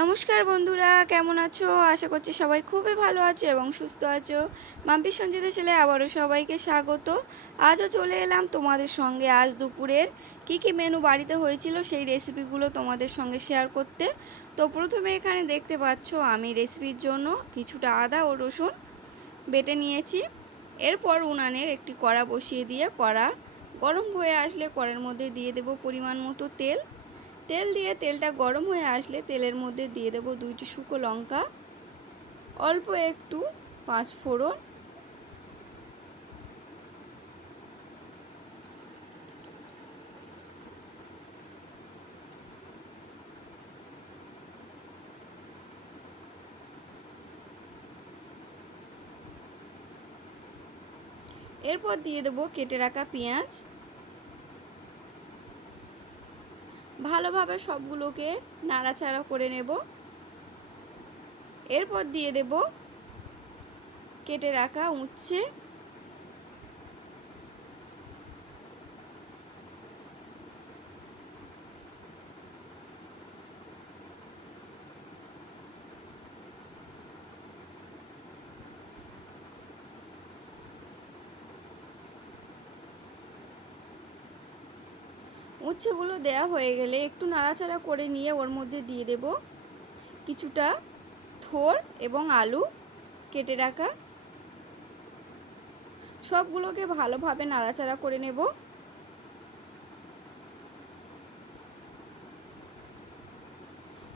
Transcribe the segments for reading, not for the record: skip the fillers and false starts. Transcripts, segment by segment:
নমস্কার বন্ধুরা, কেমন আছো? আশা করছি সবাই খুবই ভালো আছো এবং সুস্থ আছো। মাম্পি সঞ্জিতা ছেলে আবারও সবাইকে স্বাগত। আজও চলে এলাম তোমাদের সঙ্গে আজ দুপুরের কি মেনু বাড়িতে হয়েছিল সেই রেসিপিগুলো তোমাদের সঙ্গে শেয়ার করতে। তো প্রথমে এখানে দেখতে পাচ্ছ আমি রেসিপির জন্য কিছুটা আদা ও রসুন বেটে নিয়েছি। এরপর উনানে একটি কড়া বসিয়ে দিয়ে কড়া গরম হয়ে আসলে কড়ার মধ্যে দিয়ে দেব পরিমাণ মতো তেল। তেল দিয়ে তেলটা গরম হয়ে আসলে তেলের মধ্যে দিয়ে দেব 2টি শুকনো লঙ্কা, অল্প একটু 5 ফোড়ন, এরপর দিয়ে দেব কেটে রাখা পেঁয়াজ। ভালোভাবে সবগুলোকে নাড়াচাড়া করে নেব। এরপর দিয়ে দেব কেটে রাখা উচ্ছে, উচ্ছেগুলো দেয়া হয়ে গেলে একটু নাড়াচাড়া করে নিয়ে ওর মধ্যে দিয়ে দেব কিছুটা থোড় এবং আলু কেটে রাখা। সবগুলোকে ভালোভাবে নাড়াচাড়া করে নেব।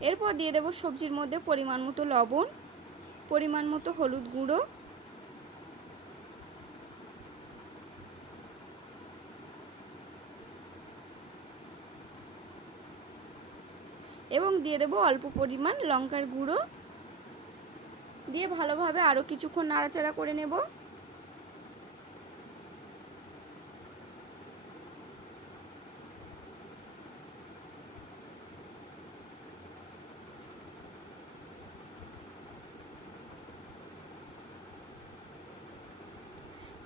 এরপর দিয়ে দেব সবজির মধ্যে পরিমাণ মতো লবণ, পরিমাণ মতো হলুদ গুঁড়ো, এবং দিয়ে দেব অল্প পরিমাণ লঙ্কার গুঁড়ো। দিয়ে ভালোভাবে আরও কিছুক্ষণ নাড়াচাড়া করে নেব।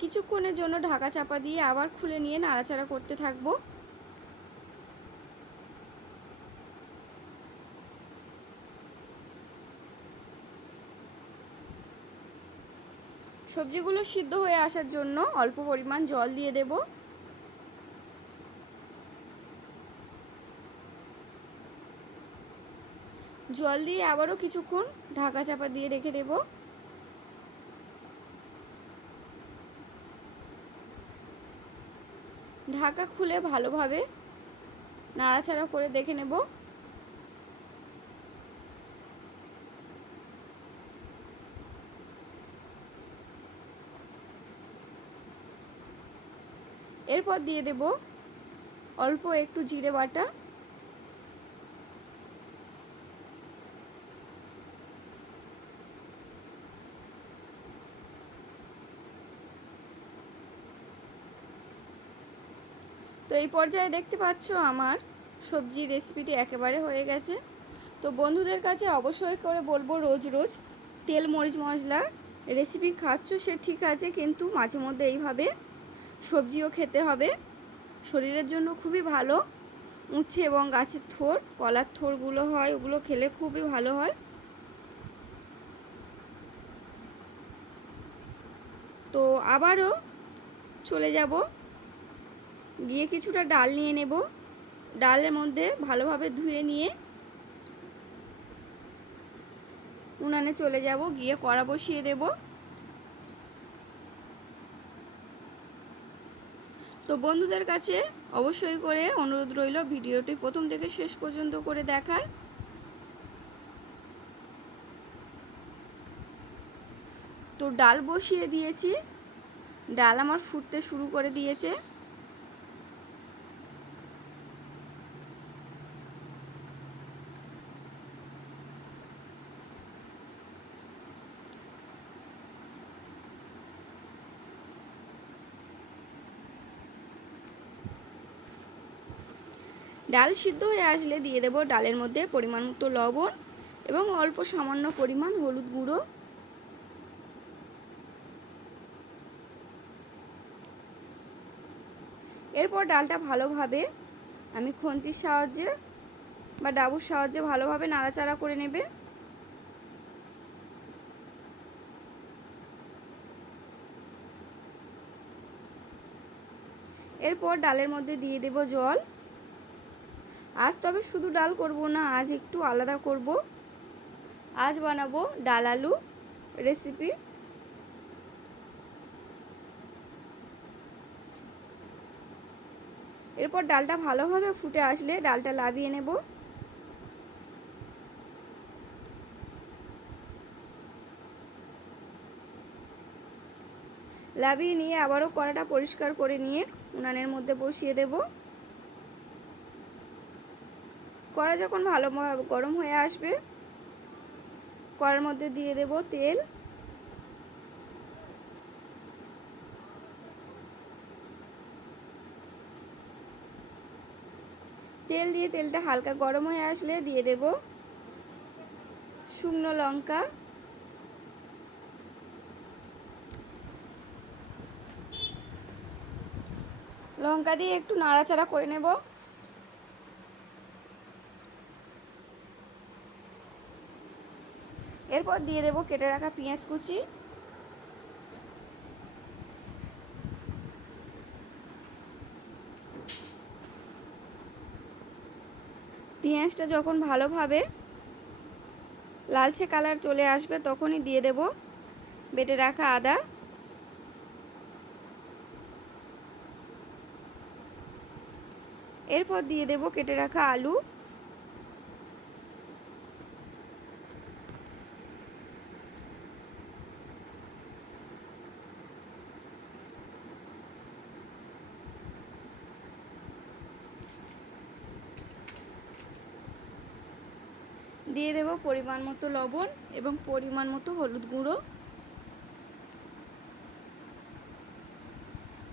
কিছুক্ষণের জন্য ঢাকা চাপা দিয়ে আবার খুলে নিয়ে নাড়াচাড়া করতে থাকব। সবজিগুলো সিদ্ধ হয়ে আসার জন্য অল্প পরিমাণ জল দিয়ে দেব। জল দিয়ে আবারও কিছুক্ষণ ঢাকা চাপা দিয়ে রেখে দেব। ঢাকা খুলে ভালোভাবে নাড়াচাড়া করে দেখে নেব। এরপর দিয়ে দেব অল্প একটু জিরে বাটা, তো এই পর্যায়ে দেখতে পাচ্ছ আমার সবজি রেসিপিটি একেবারে হয়ে গেছে। তো বন্ধুদের কাছে অবশ্যই করে বলবো রোজ রোজ তেল মরিচ মশলার রেসিপি খাচ্ছ সে ঠিক আছে, কিন্তু মাঝে মধ্যে এইভাবে সবজিও খেতে হবে, শরীরের জন্য খুবই ভালো। উচ্ছে এবং গাছের থোড়, কলার থোড়গুলো হয়, ওগুলো খেলে খুবই ভালো হয়। তো আবারও চলে যাব, গিয়ে কিছুটা ডাল নিয়ে নেব। ডালের মধ্যে ভালোভাবে ধুয়ে নিয়ে উনানে চলে যাব, গিয়ে কড়া বসিয়ে দেব। তো বন্ধুদের কাছে অবশ্যই করে অনুরোধ রইল ভিডিওটি প্রথম থেকে শেষ পর্যন্ত করে দেখার। তো ডাল বসিয়ে দিয়েছি, ডাল আমার ফুটতে শুরু করে দিয়েছে। ডাল সিদ্ধ হয়ে আসলে দিয়ে দেব ডালের মধ্যে পরিমাণ মতো লবণ এবং অল্প সামান্য পরিমাণ হলুদ গুঁড়ো। এরপর ডালটা ভালোভাবে আমি খুন্তির সাহায্যে বা ডাবুর সাহায্যে ভালোভাবে নাড়াচাড়া করে নেবে। এরপর ডালের মধ্যে দিয়ে দেব জল। আজ তবে শুধু ডাল করব না, আজ একটু আলাদা করব। আজ বানাবো ডাল আলু রেসিপি। এরপর ডালটা ভালোভাবে ফুটে আসলে ডালটা নাবিয়ে নেব। নাবিয়ে নিয়ে আবারও কড়াটা পরিষ্কার করে নিয়ে উনানের মধ্যে বসিয়ে দেব। কড়া যখন ভালোভাবে গরম হয়ে আসবে, কড়ার মধ্যে দিয়ে দেব তেল। তেল দিয়ে তেলটা হালকা গরম হয়ে আসলে দিয়ে দেব শুকনো লঙ্কা, লঙ্কা দিয়ে একটু নাড়াচাড়া করে নেব। এরপর দিয়ে দেব কেটে রাখা পেঁয়াজ কুচি। পেঁয়াজটা যখন ভালোভাবে লালচে কালার চলে আসবে তখনই দিয়ে দেব বেটে রাখা আদা। এরপর দিয়ে দেব কেটে রাখা আলু। দিয়ে দেব পরিমাণ মতো লবণ এবং পরিমাণ মতো হলুদ গুঁড়ো।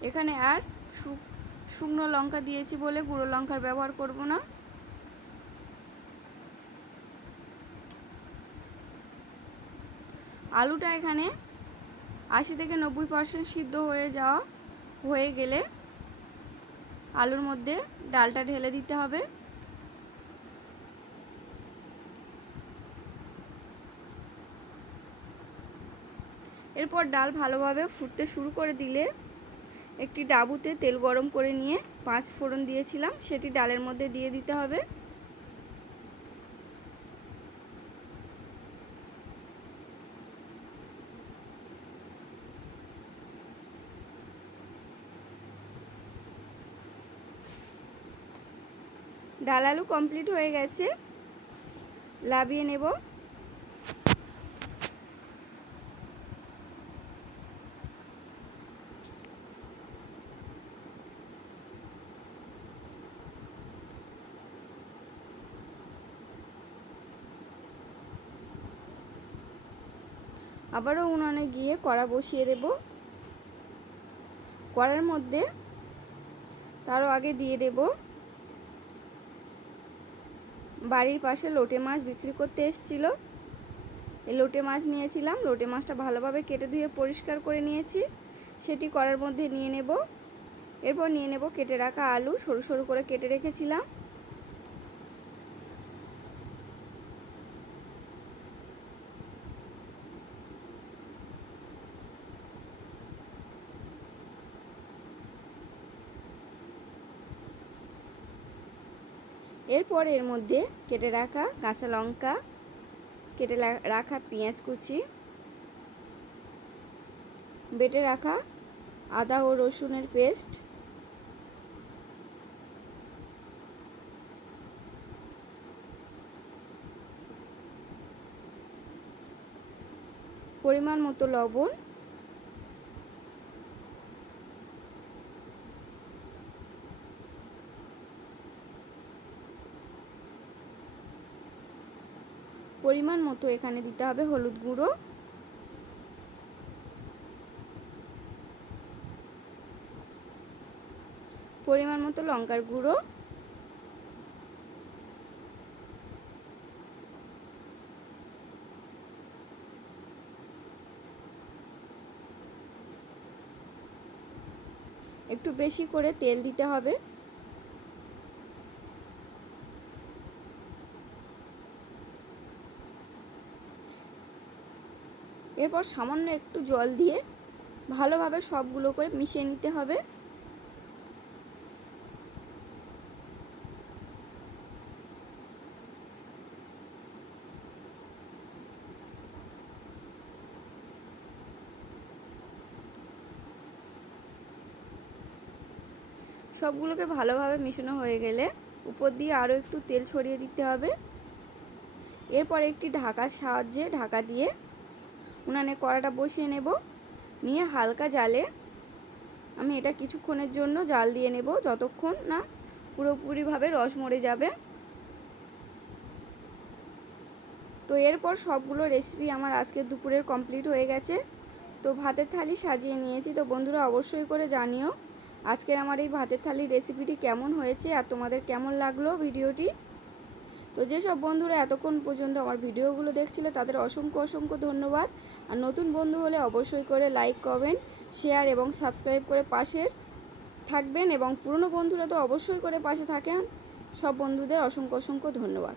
এখানে আর শুকনো লঙ্কা দিয়েছি বলে গুঁড়ো লঙ্কার ব্যবহার করব না। আলুটা এখানে 80 থেকে 90% সিদ্ধ হয়ে গেলে আলুর মধ্যে ডালটা ঢেলে দিতে হবে। এরপর ডাল ভালোভাবে ফুটতে শুরু করে দিলে একটি ডাবুতে তেল গরম করে নিয়ে 5 ফোড়ন দিয়েছিলাম সেটি ডালের মধ্যে দিয়ে দিতে হবে। ডাল আলু কমপ্লিট হয়ে গেছে, নাবিয়ে নেব। আবারও উনুনে গিয়ে কড়া বসিয়ে দেব। কড়ার মধ্যে তারও আগে দিয়ে দেব বাড়ির পাশে লোটে মাছ বিক্রি করতে এসেছিল, এই লোটে মাছ নিয়েছিলাম। লোটে মাছটা ভালোভাবে কেটে ধুয়ে পরিষ্কার করে নিয়েছি, সেটি কড়ার মধ্যে নিয়ে নেব। এরপর নিয়ে নেব কেটে রাখা আলু, সরু সরু করে কেটে রেখেছিলাম। এরপর এর মধ্যে কেটে রাখা কাঁচা লঙ্কা, কেটে রাখা পেঁয়াজ কুচি, বেটে রাখা আদা ও রসুনের পেস্ট, পরিমাণ মতো লবণ, পরিমাণ মতো এখানে দিতে হবে হলুদ গুঁড়ো, পরিমাণ মতো লঙ্কার গুঁড়ো, একটু বেশি করে তেল দিতে হবে। এরপর সামান্য একটু জল দিয়ে ভালোভাবে সবগুলো করে মিশিয়ে নিতে হবে। সবগুলোকে ভালোভাবে মিশানো হয়ে গেলে উপর দিয়ে আরও একটু তেল ছড়িয়ে দিতে হবে। এরপর একটি ঢাকার সাহায্যে ঢাকা দিয়ে উনানে কড়াটা বসিয়ে নেব। নিয়ে হালকা জালে আমি এটা কিছুক্ষণের জন্য জাল দিয়ে নেব, যতক্ষণ না পুরোপুরিভাবে রস মরে যাবে। তো এরপর সবগুলো রেসিপি আমার আজকের দুপুরের কমপ্লিট হয়ে গেছে। তো ভাতের থালি সাজিয়ে নিয়েছি। তো বন্ধুরা অবশ্যই করে জানিও আজকের আমার এই ভাতের থালির রেসিপিটি কেমন হয়েছে আর তোমাদের কেমন লাগলো ভিডিওটি। তো যেসব বন্ধুরা এতক্ষণ পর্যন্ত আমার ভিডিওগুলো দেখছিলে তাদের অসংখ্য অসংখ্য ধন্যবাদ। আর নতুন বন্ধু হলে অবশ্যই করে লাইক, কমেন্ট, শেয়ার এবং সাবস্ক্রাইব করে পাশে থাকবেন, এবং পুরনো বন্ধুরা তো অবশ্যই করে পাশে থাকেন। সব বন্ধুদের অসংখ্য অসংখ্য ধন্যবাদ।